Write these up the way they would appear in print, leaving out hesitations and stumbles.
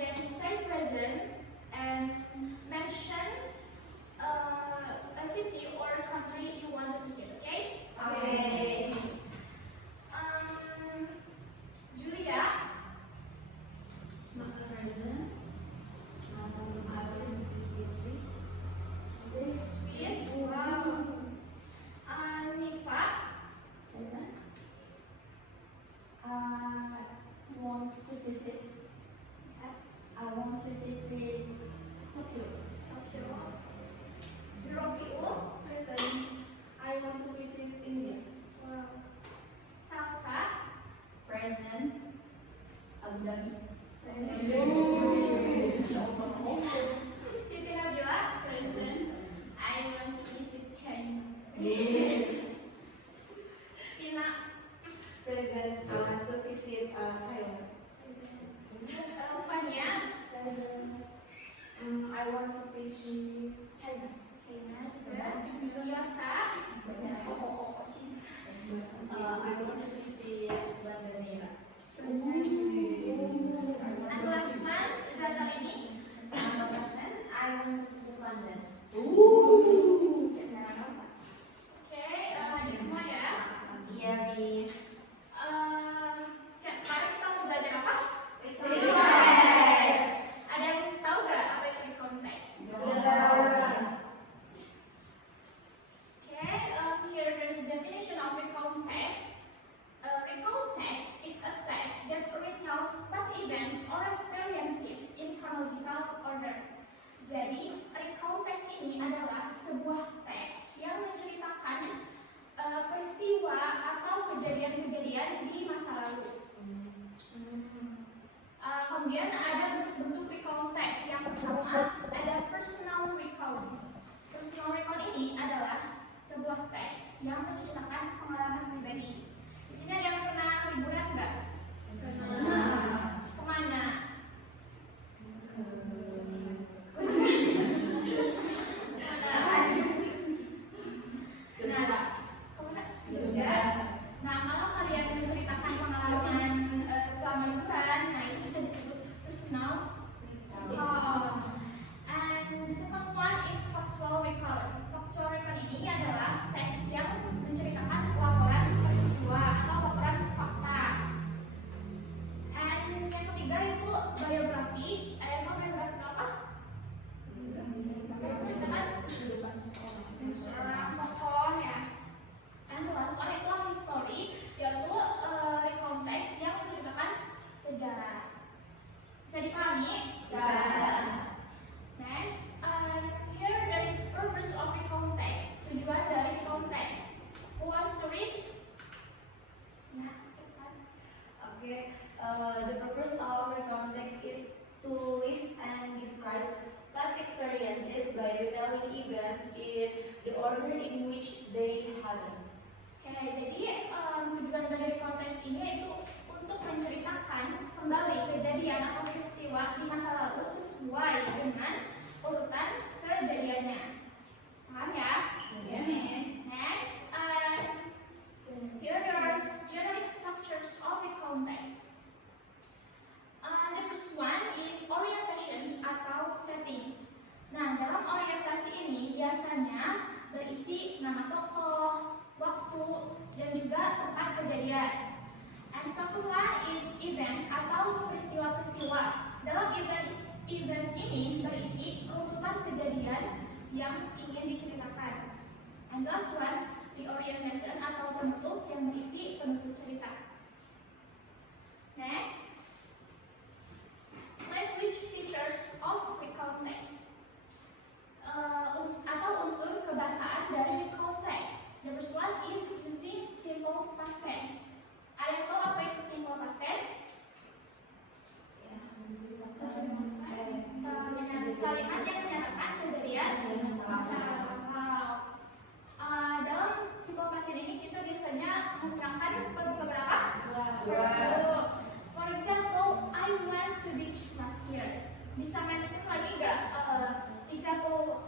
then say present and mention a city or country you want to visit. Okay? Okay. Julia. Present. I want to visit Swiss. Wow. Nifa. Present. I want to visit Tokyo. Tokyo. Rokiul. Present. I want to visit India. Wow. Salsa. Present. Abu Dhabi. Siti Nabila. Present. I want to visit China. Tina. Present. I want to visit Thailand. Fania. Present. I want to visit China. Yosa. I want to visit London. And last one, Zatalini. I want to visit London. Okay, di semua ya. Iya, Miss. Sekarang kita mau belajar apa? Recontext. Ada yang tahu nggak apa itu recontext? Jelas. Okay, here there's definition of recontext. Recontext is a text that retells past events or experiences in chronological order. Jadi, recontext ini adalah sebuah teks yang menceritakan peristiwa atau kejadian-kejadian di masa lalu. Kemudian ada bentuk-bentuk recontext. Yang pertama ada personal recall. Personal recall ini adalah sebuah teks yang menceritakan pengalaman pribadi. Di sini ada yang pernah liburan nggak? Kemana? Juga. Nah, kalau kalian menceritakan pengalaman selama liburan, nah itu bisa disebut personal recall. And the second one is factual recall. Factual recall ini adalah teks yang menceritakan laporan peristiwa atau laporan fakta. And yang ketiga itu biografi. Biografi itu apa? Menceritakan seorang tokoh ya. And the last one itu history, yaitu recontext yang menceritakan sejarah. Bisa dipahami? Next, here there is purpose of recontext. Tujuan dari recontext. Who wants to read? Nah, silakan. Okay. The purpose of recontext is to list and describe past experiences by retelling events in the order in which they happened. Oke, jadi tujuan dari recontext ini yaitu untuk menceritakan kembali kejadian atau peristiwa di masa lalu sesuai dengan urutan kejadiannya. Paham ya? Ya, Miss. Next, here there are generic structures of recontext. The first one is orientation atau settings. Nah, dalam orientasi ini biasanya berisi nama tokoh, waktu, dan juga tempat kejadian. And second one is events atau peristiwa-peristiwa. Dalam events ini berisi runtutan kejadian yang ingin diceritakan. And last one, the orientation atau penutup yang berisi penutup cerita. Next, language features of recontext. Atau unsur kebahasaan dari recontext. The first one is using simple past tense. Ada yang tahu apa itu simple past tense? Kalimat yang menyatakan kejadian masa lalu. Dalam simple past tense ini kita biasanya menggunakan verb berapa? Dua. For example, I went to beach last year. Bisa mention lagi nggak example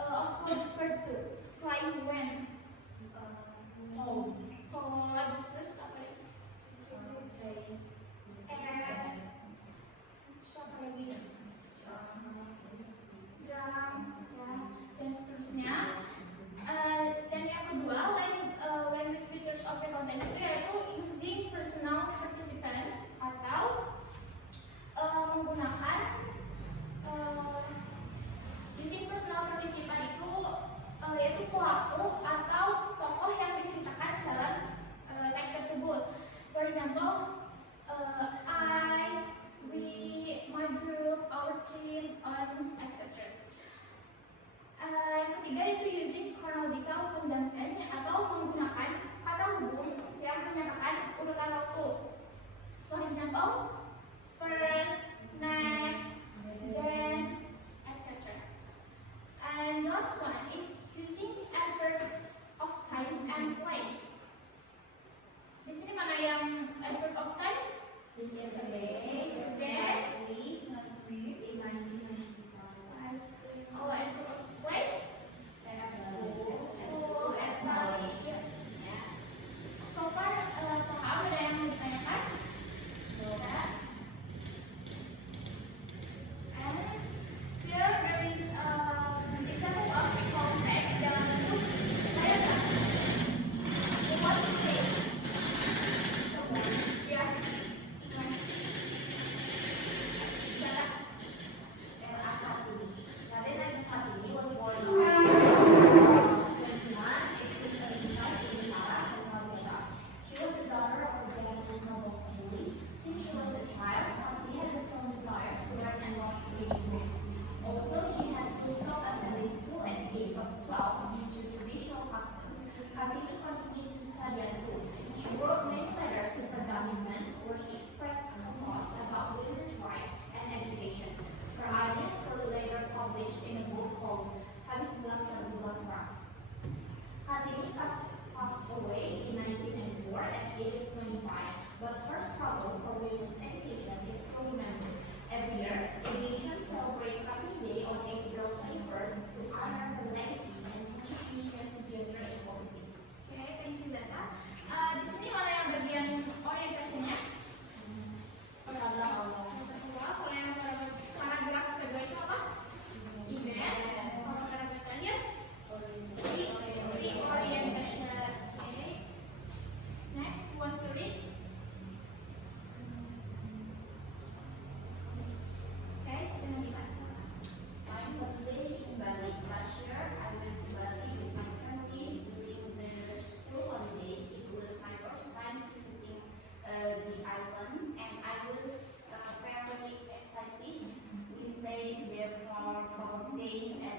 of verb two selain when? Told. Terus apa lagi? Siapa lagi?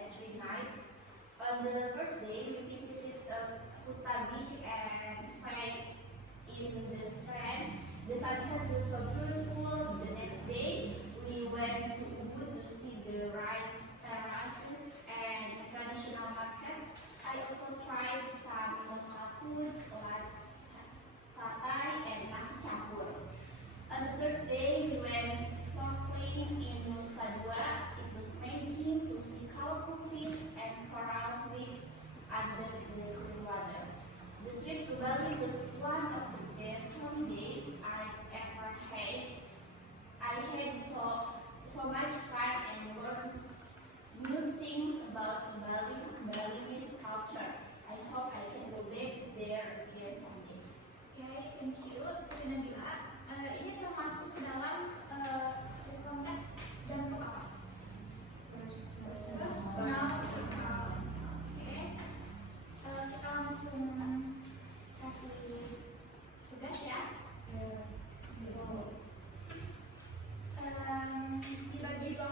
and 3 nights. On the first day, we visited Kuta Beach and played in the sand. The sunset was so beautiful. The next day, we went to Ubud to see the rice terraces and traditional markets. I also tried some local food like satay and nasi campur. On the third day, we went snorkeling in Nusa Dua. It was amazing to see colorful fish and coral reefs under the clear water. The trip to Bali was one of the best holidays I've ever had. I had so much fun and learned new things about Balinese culture. I hope I can go back there again someday. Oke, thank you, Sri Nabila. Ini termasuk dalam konteks bentuk apa? Personal. Oke. Kita langsung kasih tugas ya. Dibagi dua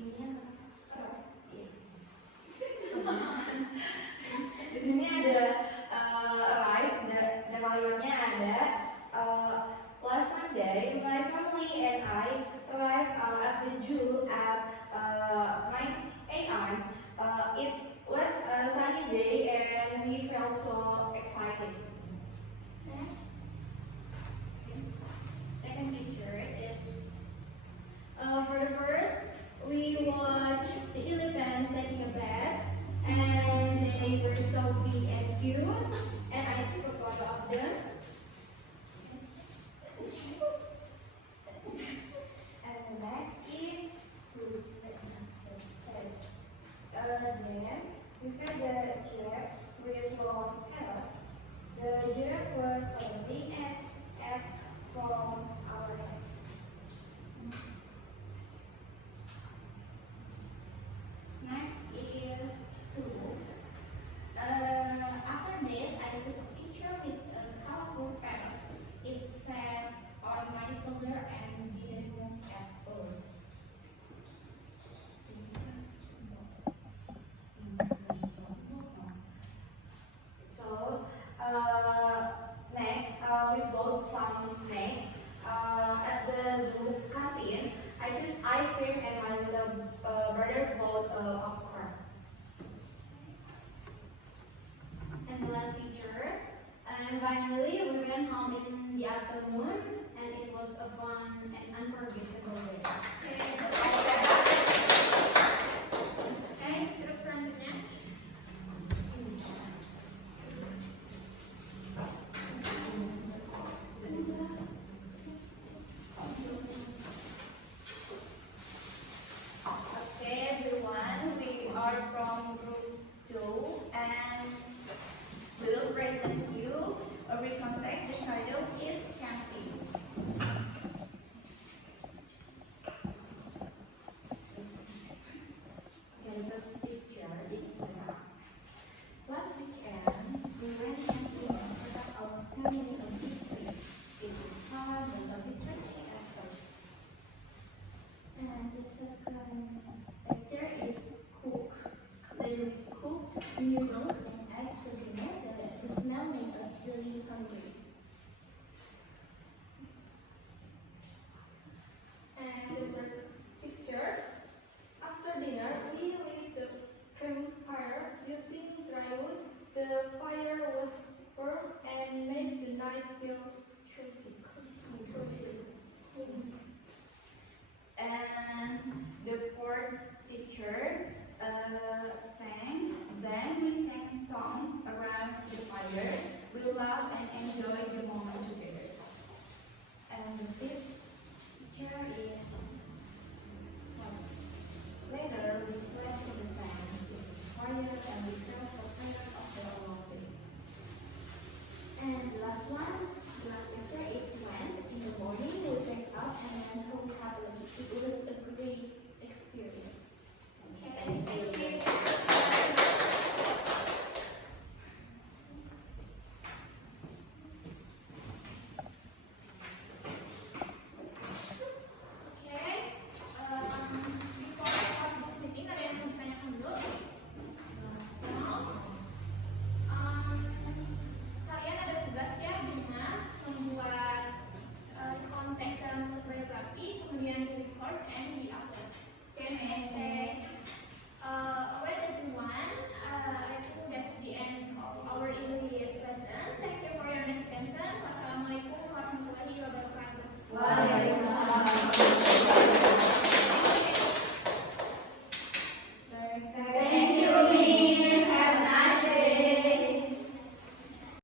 Ini apa? Iya. Di sini ada arrive dan kalimatnya ada last Sunday my family and I arrived at the zoo at 9 a.m. It was a sunny day and we felt so excited. Next. Second picture is for the first we watched the elephant taking a bath and they were so big and cute and I took a photo of them. And the next is then we fed the giraffe with long carrots. The giraffe were friendly and ate from our hand. Next is two. After that, I took a picture with a colorful parrot. It sat on my shoulder and didn't move at all. So, next we bought some snack at the zoo canteen. I choose ice cream and my little brother bought popcorn. And the last picture. And finally, we went home in the afternoon, and it was a fun and unforgettable day. Okay, grup selanjutnya. Okay, everyone, we are from group 2 and we will present you a recontext. The title is camping. Okay, the first picture is last weekend we went camping and set up our family on big tree. It was fun but a bit tricky at first. And the second picture is cook. They will cook noodles and eggs for dinner. The smell made us really hungry. And the third picture, after dinner, we lit the campfire using dry wood. The fire